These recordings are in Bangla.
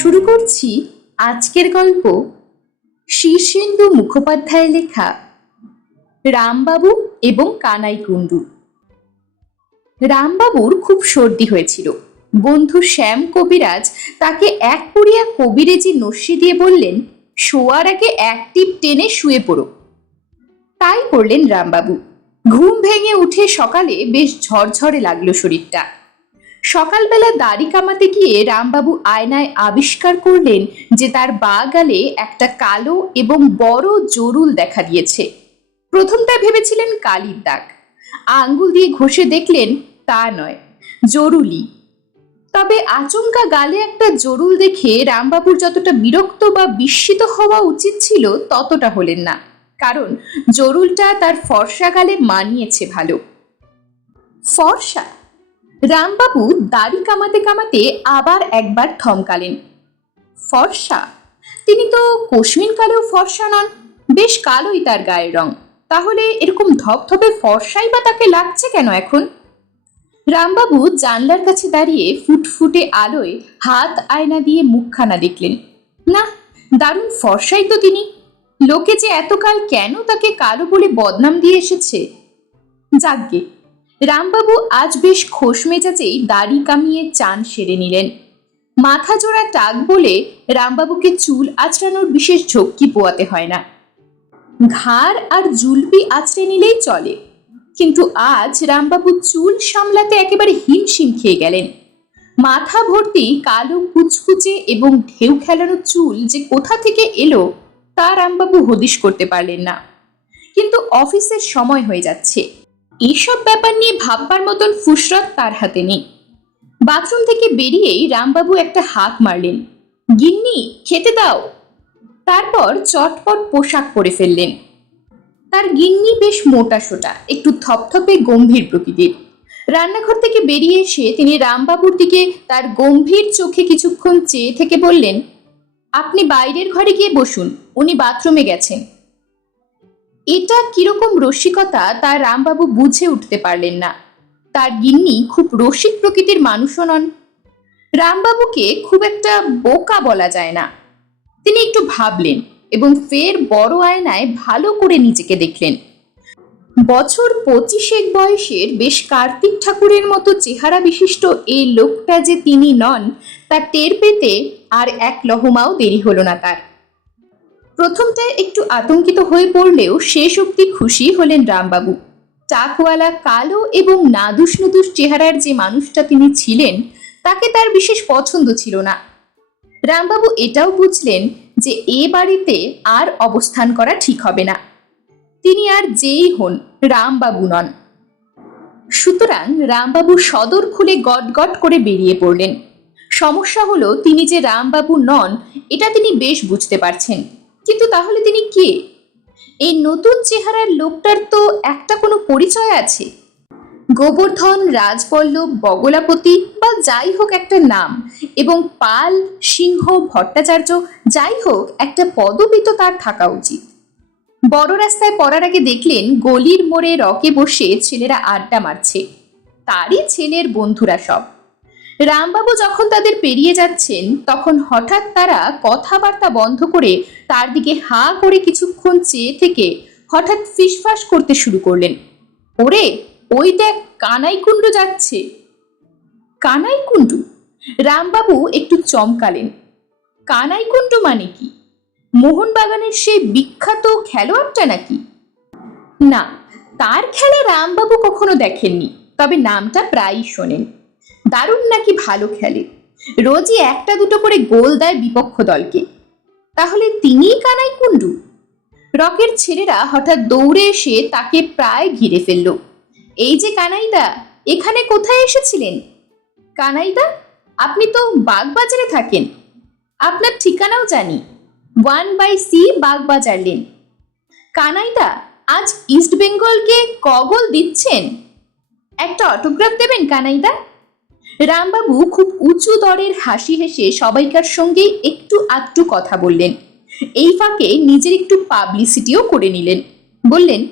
শুরু করছি আজকের গল্প শীর্ষেন্দু মুখোপাধ্যায়ের লেখা রামবাবু এবং কানাই কুণ্ডু। রামবাবুর খুব সর্দি হয়েছিল। বন্ধু শ্যাম কবিরাজ তাকে এক পুরিয়া কবিরেজি নস্যি দিয়ে বললেন, শোয়ার আগে এক টিপ টেনে শুয়ে পড়ো। তাই করলেন রামবাবু। ঘুম ভেঙে উঠে সকালে বেশ ঝরঝরে লাগল শরীরটা। সকালবেলা দাড়ি কামাতে গিয়ে রামবাবু আয়নায় আবিষ্কার করলেন যে তার বা গালে একটা কালো এবং বড় জরুল দেখা দিয়েছে। প্রথমটায় ভেবেছিলেন কালির দাগ। আঙ্গুল দিয়ে ঘষে দেখলেন তা নয়, জরুলি। তবে আচমকা গালে একটা জরুল দেখে রামবাবুর যতটা বিরক্ত বা বিস্মিত হওয়া উচিত ছিল ততটা হলেন না, কারণ জরুলটা তার ফর্সা গালে মানিয়েছে ভালো। ফর্সা? রামবাবু দাড়ি কামাতে কামাতে আবার একবার থমকালেন। ফর্সা, তিনি তো কশ্মিন কালেও ফর্সা নন, বেশ কালোই তার গায়ের রং। তাহলে এরকম ধপধপে ফর্সাই বা তাকে লাগছে কেন এখন? রামবাবু জানলার কাছে দাঁড়িয়ে ফুটফুটে আলোয় হাত আয়না দিয়ে মুখখানা দেখলেন। না, দারুণ ফর্সাই তো তিনি। লোকে যে এতকাল কেন তাকে কালো বলে বদনাম দিয়ে এসেছে? যাগ্গে রামবাবু আজ বেশ খোশ মেজাজেই দাড়ি কামিয়ে চান সেরে নিলেন। মাথা জোড়া টাক বলে রামবাবুকে চুল আঁচড়ানোর বিশেষ ঝক্কি পোয়াতে হয় না। ঘাড় আর জুলপি আঁচড়ে নিলেই চলে। কিন্তু আজ রামবাবু চুল সামলাতে একেবারে হিমশিম খেয়ে গেলেন। মাথা ভর্তি কালো কুচকুচে এবং ঢেউ খেলানো চুল যে কোথা থেকে এলো, তা রামবাবু হদিশ করতে পারলেন না। কিন্তু অফিসের সময় হয়ে যাচ্ছে। এইসব ব্যাপার নিয়ে ভাববার মতন ফুসরত তার হাতে নেই। বাথরুম থেকে বেরিয়েই রামবাবু একটা হাত মারলেন। গিন্নি, খেতে দাও। তারপর চটপট পোশাক পরে ফেললেন। তার গিন্নি বেশ মোটা সোটা, একটু থপথপে গম্ভীর প্রকৃতির। রান্নাঘর থেকে বেরিয়ে এসে তিনি রামবাবুর দিকে তার গম্ভীর চোখে কিছুক্ষণ চেয়ে থেকে বললেন, আপনি বাইরের ঘরে গিয়ে বসুন, উনি বাথরুমে গেছেন। এটা কীরকম রসিকতা তা রামবাবু বুঝে উঠতে পারলেন না। তার গিন্নি খুব রসিক প্রকৃতির মানুষও নন। রামবাবুকে খুব একটা বোকা বলা যায় না। তিনি একটু ভাবলেন এবং ফের বড় আয়নায় ভালো করে নিজেকে দেখলেন। বছর পঁচিশেক বয়সের বেশ কার্তিক ঠাকুরের মতো চেহারা বিশিষ্ট এই লোকটা যে তিনি নন, তা টের পেতে আর এক লহমাও দেরি হলো না তার। প্রথমটায় একটু আতঙ্কিত হয়ে পড়লেও শেষ অবধি খুশি হলেন রামবাবু। টাকওয়ালা কালো এবং নাদুস নুদুস চেহারার যে মানুষটা তিনি ছিলেন, তাকে তার বিশেষ পছন্দ ছিল না। রামবাবু এটাও বুঝলেন যে এ বাড়িতে আর অবস্থান করা ঠিক হবে না। তিনি আর যেই হন, রামবাবু নন। সুতরাং রামবাবু সদর খুলে গট করে বেরিয়ে পড়লেন। সমস্যা হলো, তিনি যে রামবাবু নন, এটা তিনি বেশ বুঝতে পারছেন। কিন্তু তাহলে তিনি কে? এই নতুন চেহারার লোকটার তো একটা কোনো পরিচয় আছে। গোবর্ধন, রাজবল্লভ, বগলাপতি বা যাই হোক একটা নাম এবং পাল, সিংহ, ভট্টাচার্য, যাই হোক, একটা পদবি তো তার থাকা উচিত। বড় রাস্তায় পড়ার আগে দেখলেন গলির মোড়ে রকে বসে ছেলেরা আড্ডা মারছে। তারই ছেলের বন্ধুরা সব। রামবাবু যখন তাদের পেরিয়ে যাচ্ছেন, তখন হঠাৎ তারা কথাবার্তা বন্ধ করে তার দিকে হা করে কিছুক্ষণ চেয়ে থেকে হঠাৎ ফিসফাস করতে শুরু করলেন। ওরে, ওই দেখ কানাই কুণ্ডু যাচ্ছে। কানাই কুণ্ডু রামবাবু একটু চমকালেন। কানাই কুণ্ডু মানে কি? মোহনবাগানের সেই বিখ্যাত খেলোয়াড়টা নাকি? না, তার খেলা রামবাবু কখনো দেখেননি, তবে নামটা প্রায়ই শোনেন। দারুণ নাকি ভালো খেলে? রোজই একটা দুটো করে গোল দেয় বিপক্ষ দলকে। তাহলে তিনিই কানাই কুণ্ডু? রকের ছেলেরা হঠাৎ দৌড়ে এসে তাকে প্রায় ঘিরে ফেলল। এই যে কানাইদা, এখানে কোথায় এসেছিলেন? কানাইদা, আপনি তো বাগবাজারে থাকেন। আপনার ঠিকানাও জানি। One by C Bagbazar lane. কানাইদা, আজ ইস্ট বেঙ্গলকে কগল দিচ্ছেন? একটা অটোগ্রাফ দেবেন কানাইদা? রামবাবু খুব উঁচু দরের হাসি হেসে সবাইকার সঙ্গে একটু আধটু কথা বললেন। এই ফাঁকে নিজের একটু পাবলিসিটিও করে নিলেন। বললেন,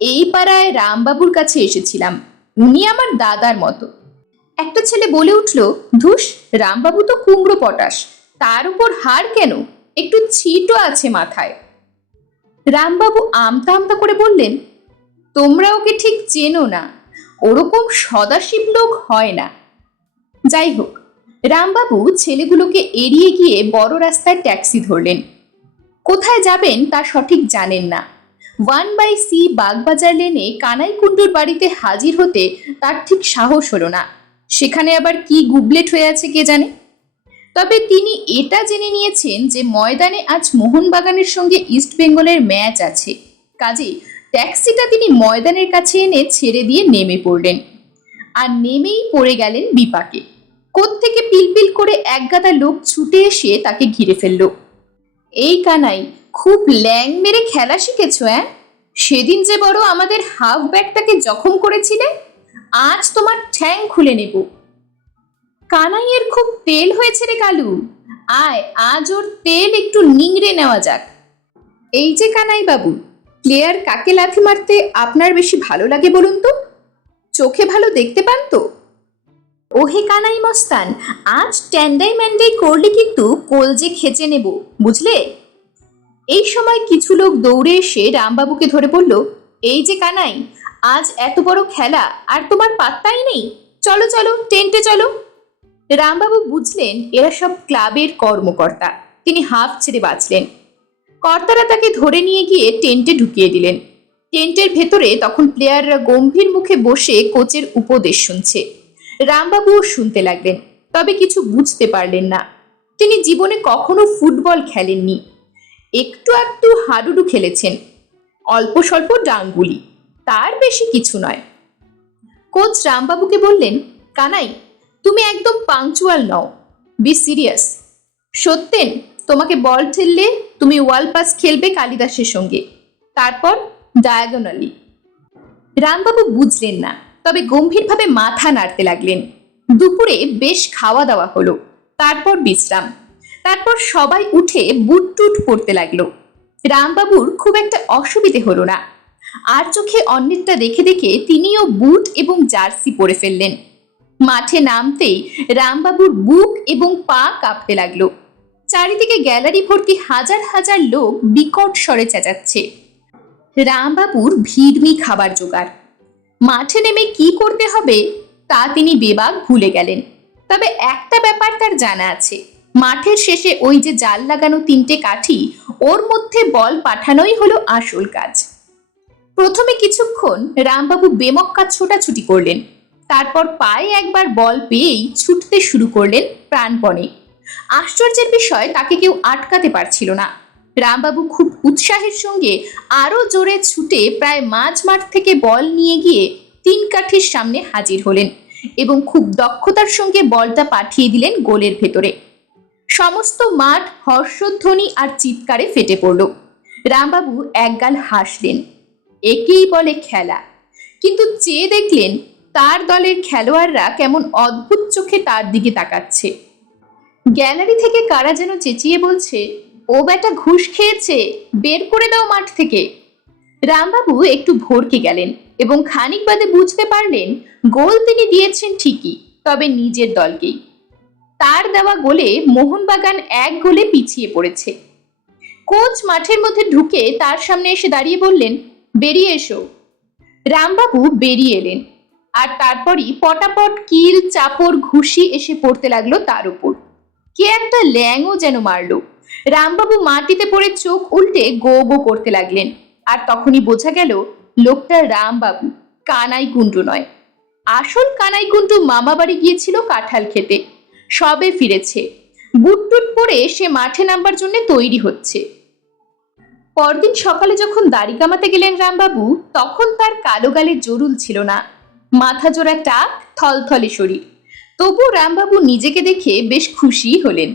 এই পাড়ায় রামবাবুর কাছে এসেছিলাম। উনি আমার দাদার মতো। একটা ছেলে বলে উঠল, ধুস, রামবাবু তো কুমড়ো পটাশ। তার উপর হার কেন? একটু ছিটও আছে মাথায়। রামবাবু আমতা আমতা করে বললেন, তোমরা ওকে ঠিক চেনো না। ওরকম সদাশিব লোক হয় না। যাই হোক রামবাবু ছেলেগুলোকে এড়িয়ে গিয়ে বড় রাস্তায় ট্যাক্সি ধরলেন। কোথায় যাবেন তা সঠিক জানেন না। ওয়ান বাই সি বাগবাজার লেনে কানাই কুণ্ডুর বাড়িতে হাজির হতে তার ঠিক সাহস হলো না। সেখানে আবার কি গুবলেট হয়ে আছে কে জানে? তবে তিনি এটা জেনে নিয়েছেন যে ময়দানে আজ মোহনবাগানের সঙ্গে ইস্ট বেঙ্গলের ম্যাচ আছে। কাজে ট্যাক্সিটা তিনি ময়দানের কাছে এনে ছেড়ে দিয়ে নেমে পড়লেন। আর নেমেই পড়ে গেলেন বিপাকে। কোত্থেকে পিলপিল করে একগাদা লোক ছুটে এসে তাকে ঘিরে ফেলল। এই কানাই, খুব ল্যাং মেরে খেলা শিখেছ হ্যাঁ সেদিন যে বড় আমাদের হাফ ব্যাগটাকে জখম করেছিলে, আজ তোমার ঠ্যাং খুলে নেব। কানাইয়ের খুব তেল হয়েছে রে কালু। আয়, আজ ওর তেল একটু নিংড়ে নেওয়া যাক। এই যে কানাই বাবু, প্লেয়ার কাকে লাথি মারতে আপনার বেশি ভালো লাগে বলুন তো? চোখে ভালো দেখতে পান তো? ওহে কানাই মস্তান, আজ ট্যান্ডাই ম্যান্ডাই করলে কিন্তু কলজে খেচে নেব, বুঝলে? এই সময় কিছু লোক দৌড়ে এসে রামবাবুকে ধরে বলল, এই যে কানাই, আজ এত বড় খেলা, আর তোমার পাত্তাই নেই। চলো চলো, টেন্টে চলো। রামবাবু বুঝলেন এরা সব ক্লাবের কর্মকর্তা, তিনি হাফ ছেড়ে বাঁচলেন। কর্তারা তাকে ধরে নিয়ে গিয়ে টেন্টে ঢুকিয়ে দিলেন। টেন্টের ভেতরে তখন প্লেয়াররা গম্ভীর মুখে বসে কোচের উপদেশ শুনছে। রামবাবুও শুনতে লাগলেন, তবে কিছু বুঝতে পারলেন না। তিনি জীবনে কখনো ফুটবল খেলেননি। একটু একটু হাডুডু খেলেছেন। অল্প স্বল্প ডাঙ্গুলি, তার বেশি কিছু নয়। কোচ রামবাবুকে বললেন, কানাই, তুমি একদম পাংচুয়াল নও, বি সিরিয়াস। সত্যেন, তোমাকে বল ঠেললে তুমি ওয়াল পাস খেলবে কালিদাসের সঙ্গে। তারপর ডায়াগোনালি। রামবাবু বুঝলেন না। তবে গম্ভীরভাবে মাথা নাড়তে লাগলেন। দুপুরে বেশ খাওয়া দাওয়া হলো। তারপর বিশ্রাম। তারপর সবাই উঠে বুট টুট পড়তে লাগল। রামবাবুর খুব একটা অসুবিধে হলো না। আর চোখে অন্যেরটা দেখে দেখে তিনিও বুট এবং জার্সি পরে ফেললেন। মাঠে নামতেই রামবাবুর বুক এবং পা কাঁপতে লাগল। চারিদিকে গ্যালারি ভর্তি হাজার হাজার লোক বিকট স্বরে চেঁচাচ্ছে। রামবাবুর ভিড়মি খাবার জোগাড়। মাঠে নেমে কি করতে হবে তা তিনি বেবাক ভুলে গেলেন। তবে একটা ব্যাপার তার জানা আছে। মাঠের শেষে ওই যে জাল লাগানো তিনটে কাঠি, ওর মধ্যে বল পাঠানোই হলো আসল কাজ। প্রথমে কিছুক্ষণ রামবাবু বেমক্কা ছোটাছুটি করলেন। তারপর পায়ে একবার বল পেয়েই ছুটতে শুরু করলেন প্রাণপণে। আশ্চর্যের বিষয়, তাকে কেউ আটকাতে পারছিল না। রামবাবু খুব উৎসাহের সঙ্গে আরও জোরে ছুটে প্রায় মাঝ মাঠ থেকে বল নিয়ে গিয়ে তিন কাঠির সামনে হাজির হলেন এবং খুব দক্ষতার সঙ্গে বলটা পাঠিয়ে দিলেন গোলের ভেতরে। সমস্ত মাঠ হর্ষধ্বনি আর চিৎকারে ফেটে পড়ল। রামবাবু একগাল হাসলেন, একেই বলে খেলা। কিন্তু চেয়ে দেখলেন তার দলের খেলোয়াড়রা কেমন অদ্ভুত চোখে তার দিকে তাকাচ্ছে। গ্যালারি থেকে কারা যেন চেঁচিয়ে বলছে ও বেটা ঘুষ খেয়েছে, বের করে দাও মাঠ থেকে। রামবাবু একটু ভরকে গেলেন এবং খানিক বাদে বুঝতে পারলেন গোল তিনি দিয়েছেন ঠিকই, তবে নিজের দলকেই। তার দেওয়া গোলে মোহনবাগান এক গোলে পিছিয়ে পড়েছে। কোচ মাঠের মধ্যে ঢুকে তার সামনে এসে দাঁড়িয়ে বললেন, বেরিয়ে এসো। রামবাবু বেরিয়ে এলেন, আর তারপরই পটাপট কিল, চাপড়, ঘুষি এসে পড়তে লাগল তার উপর। কে একটা ল্যাংও যেন মারলো। রামবাবু মাটিতে পড়ে চোখ উল্টে গো গো করতে লাগলেন। আর তখনই বোঝা গেল, লোকটা রামবাবু কানাই কুণ্ডু নয়। আসল কানাই কুণ্ডু মামা বাড়ি গিয়েছিল কাঁঠাল খেতে। সবে ফিরেছে। বুট টুট পরে সে মাঠে নামবার জন্য তৈরি হচ্ছে। পরদিন সকালে যখন দাড়ি কামাতে গেলেন রামবাবু, তখন তার কালো গালে জরুল ছিল না। মাথা জোড়া টাক, থলথলে শরীর। তবু রামবাবু নিজেকে দেখে বেশ খুশি হলেন।